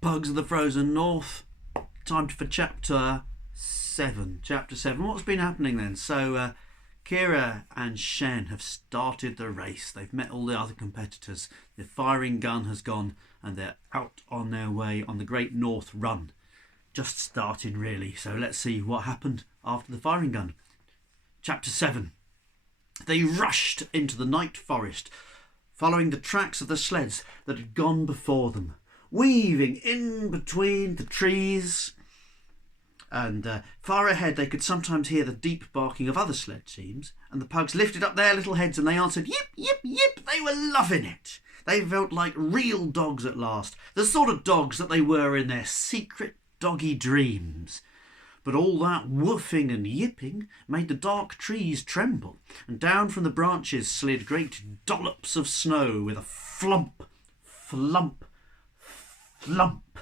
Pugs of the Frozen North. Time for chapter 7. Chapter 7. What's been happening then? So, Kira and Shen have started the race. They've met all the other competitors. The firing gun has gone and they're out on their way on the Great North Run. Just starting, really. So let's see what happened after the firing gun. Chapter 7. They rushed into the night forest, following the tracks of the sleds that had gone before them, weaving in between the trees. And far ahead they could sometimes hear the deep barking of other sled teams, and the pugs lifted up their little heads and they answered, yip, yip, yip. They were loving it. They felt like real dogs at last, the sort of dogs that they were in their secret doggy dreams. But all that woofing and yipping made the dark trees tremble, and down from the branches slid great dollops of snow with a flump, flump, flump.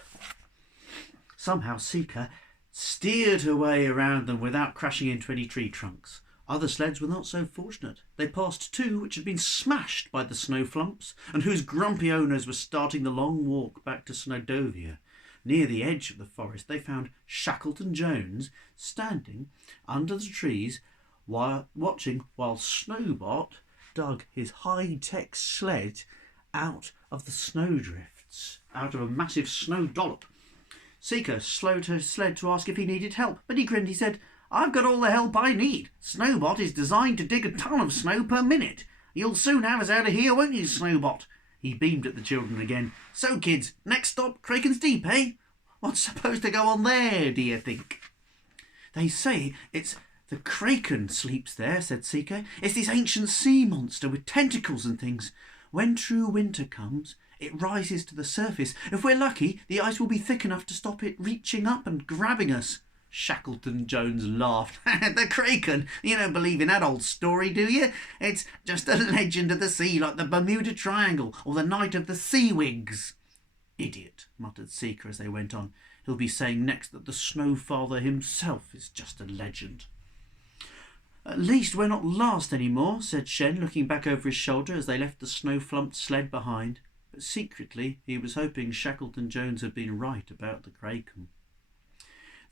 Somehow Sika steered her way around them without crashing into any tree trunks. Other sleds were not so fortunate. They passed two which had been smashed by the snow flumps, and whose grumpy owners were starting the long walk back to Snowdovia. Near the edge of the forest they found Shackleton Jones standing under the trees watching while Snowbot dug his high-tech sled out of the snowdrifts, out of a massive snow dollop. Sika slowed her sled to ask if he needed help, but he grinned. He said, "I've got all the help I need. Snowbot is designed to dig a ton of snow per minute. You'll soon have us out of here, won't you, Snowbot?" He beamed at the children again. "So, kids, next stop, Kraken's Deep, eh? What's supposed to go on there, do you think?" "They say it's the Kraken sleeps there," said Sika. "It's this ancient sea monster with tentacles and things. When true winter comes, it rises to the surface. If we're lucky, the ice will be thick enough to stop it reaching up and grabbing us." Shackleton Jones laughed. "The Kraken? You don't believe in that old story, do you? It's just a legend of the sea, like the Bermuda Triangle or the Night of the Seawigs." "Idiot," muttered Sika as they went on. "He'll be saying next that the Snowfather himself is just a legend." "At least we're not last any more," said Shen, looking back over his shoulder as they left the snow-flumped sled behind. But secretly he was hoping Shackleton Jones had been right about the Kraken.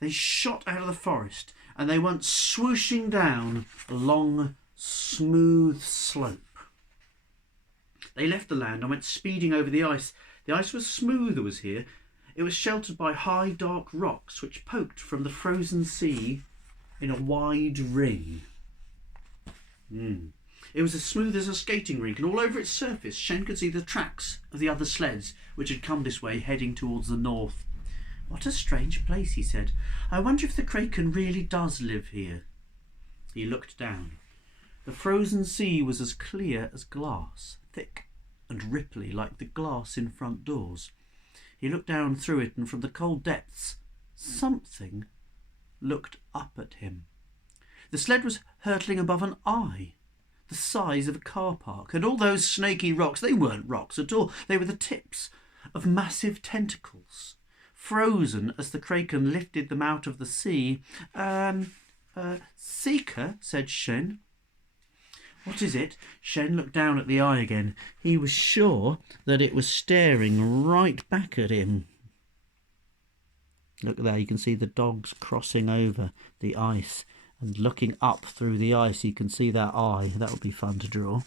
They shot out of the forest and they went swooshing down a long, smooth slope. They left the land and went speeding over the ice. The ice was smooth, it was here. It was sheltered by high, dark rocks which poked from the frozen sea in a wide ring. It was as smooth as a skating rink, and all over its surface Shen could see the tracks of the other sleds which had come this way, heading towards the north. "What a strange place," he said. "I wonder if the Kraken really does live here." He looked down. The frozen sea was as clear as glass, thick and ripply like the glass in front doors. He looked down through it, and from the cold depths something looked up at him. The sled was hurtling above an eye, the size of a car park, and all those snaky rocks, they weren't rocks at all. They were the tips of massive tentacles, frozen as the Kraken lifted them out of the sea. Sika," said Shen. "What is it?" Shen looked down at the eye again. He was sure that it was staring right back at him. Look there, you can see the dogs crossing over the ice and looking up through the ice. You can see that eye. That would be fun to draw.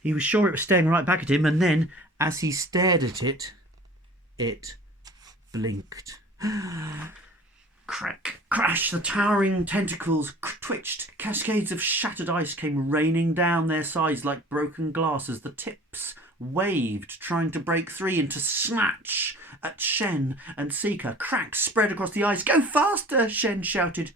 He was sure it was staring right back at him, and then as he stared at it, it blinked. Crack, crash, the towering tentacles twitched. Cascades of shattered ice came raining down their sides like broken glass as the tips waved, trying to break free and to snatch at Shen and Sika. Cracks spread across the ice. "Go faster!" Shen shouted.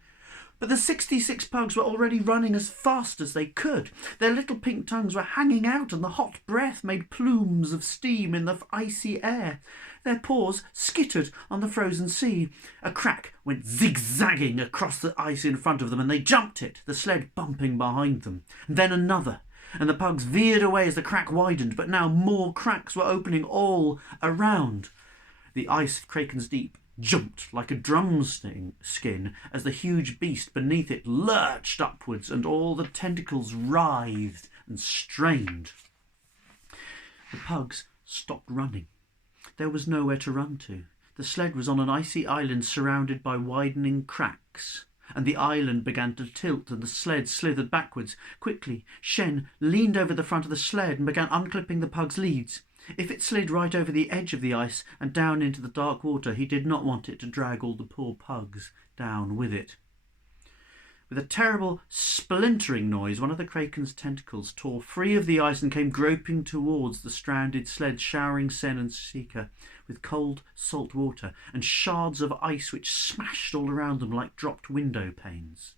But the 66 pugs were already running as fast as they could. Their little pink tongues were hanging out, and the hot breath made plumes of steam in the icy air. Their paws skittered on the frozen sea. A crack went zigzagging across the ice in front of them, and they jumped it, the sled bumping behind them. And then another, and the pugs veered away as the crack widened, but now more cracks were opening all around. The ice of Kraken's Deep jumped like a drumskin as the huge beast beneath it lurched upwards, and all the tentacles writhed and strained. The pugs stopped running. There was nowhere to run to. The sled was on an icy island surrounded by widening cracks, and the island began to tilt and the sled slithered backwards. Quickly, Shen leaned over the front of the sled and began unclipping the pug's leads. If it slid right over the edge of the ice and down into the dark water, he did not want it to drag all the poor pugs down with it. With a terrible splintering noise, one of the Kraken's tentacles tore free of the ice and came groping towards the stranded sled, showering Sen and Sika with cold, salt water and shards of ice which smashed all around them like dropped window panes.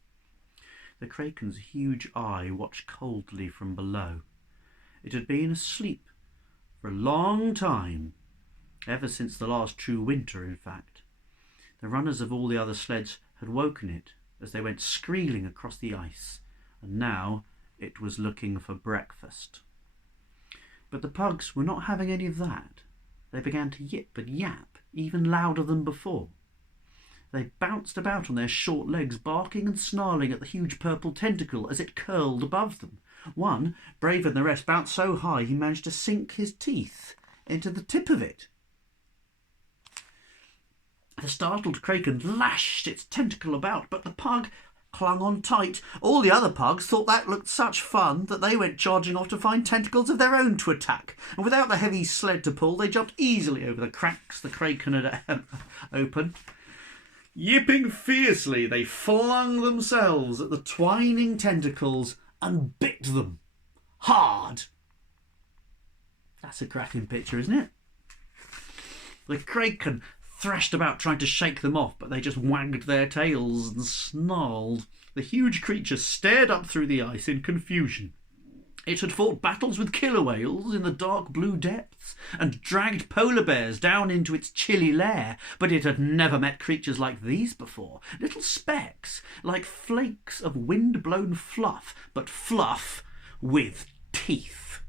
The Kraken's huge eye watched coldly from below. It had been asleep for a long time, ever since the last true winter, in fact. The runners of all the other sleds had woken it as they went screaming across the ice, and now it was looking for breakfast. But the pugs were not having any of that. They began to yip and yap even louder than before. They bounced about on their short legs, barking and snarling at the huge purple tentacle as it curled above them. One, braver than the rest, bounced so high he managed to sink his teeth into the tip of it. The startled Kraken lashed its tentacle about, but the pug clung on tight. All the other pugs thought that looked such fun that they went charging off to find tentacles of their own to attack, and without the heavy sled to pull, they jumped easily over the cracks the Kraken had opened. Yipping fiercely, they flung themselves at the twining tentacles and bit them hard. That's a cracking picture, isn't it? The Kraken thrashed about trying to shake them off, but they just wagged their tails and snarled. The huge creature stared up through the ice in confusion. It had fought battles with killer whales in the dark blue depths and dragged polar bears down into its chilly lair, but it had never met creatures like these before. Little specks, like flakes of wind-blown fluff, but fluff with teeth.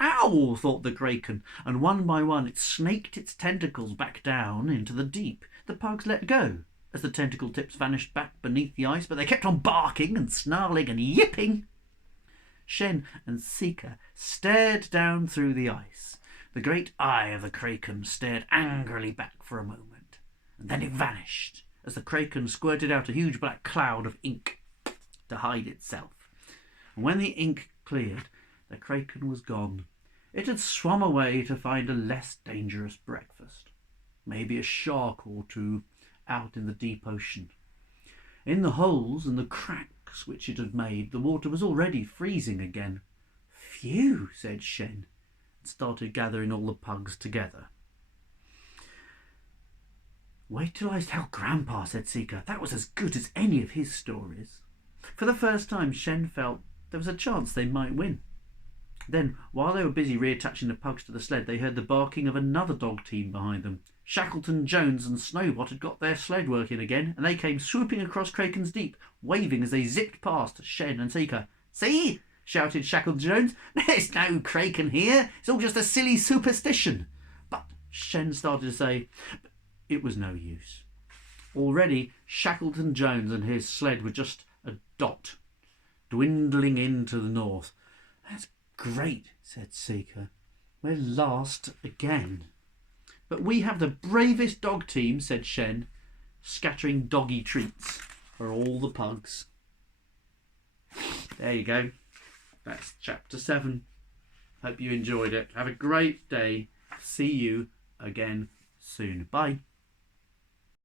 Ow, thought the Kraken, and one by one it snaked its tentacles back down into the deep. The pugs let go as the tentacle tips vanished back beneath the ice, but they kept on barking and snarling and yipping. Shen and Sika stared down through the ice. The great eye of the Kraken stared angrily back for a moment, and then it vanished as the Kraken squirted out a huge black cloud of ink to hide itself. And when the ink cleared, the Kraken was gone. It had swum away to find a less dangerous breakfast, maybe a shark or two out in the deep ocean. In the holes and the cracks which it had made, the water was already freezing again. Phew, said Shen, and started gathering all the pugs together. Wait till I tell Grandpa, said Sika. That was as good as any of his stories. For the first time, Shen felt there was a chance they might win. Then, while they were busy reattaching the pugs to the sled, they heard the barking of another dog team behind them. Shackleton, Jones and Snowbot had got their sled working again, and they came swooping across Kraken's Deep, waving as they zipped past Shen and Sika. See? Shouted Shackleton Jones. There's no Kraken here. It's all just a silly superstition. But Shen started to say, but it was no use. Already, Shackleton Jones and his sled were just a dot, dwindling into the north. That's great, said Sika. We're last again. But we have the bravest dog team, said Shen, scattering doggy treats for all the pugs. There you go. That's chapter 7. Hope you enjoyed it. Have a great day. See you again soon. Bye.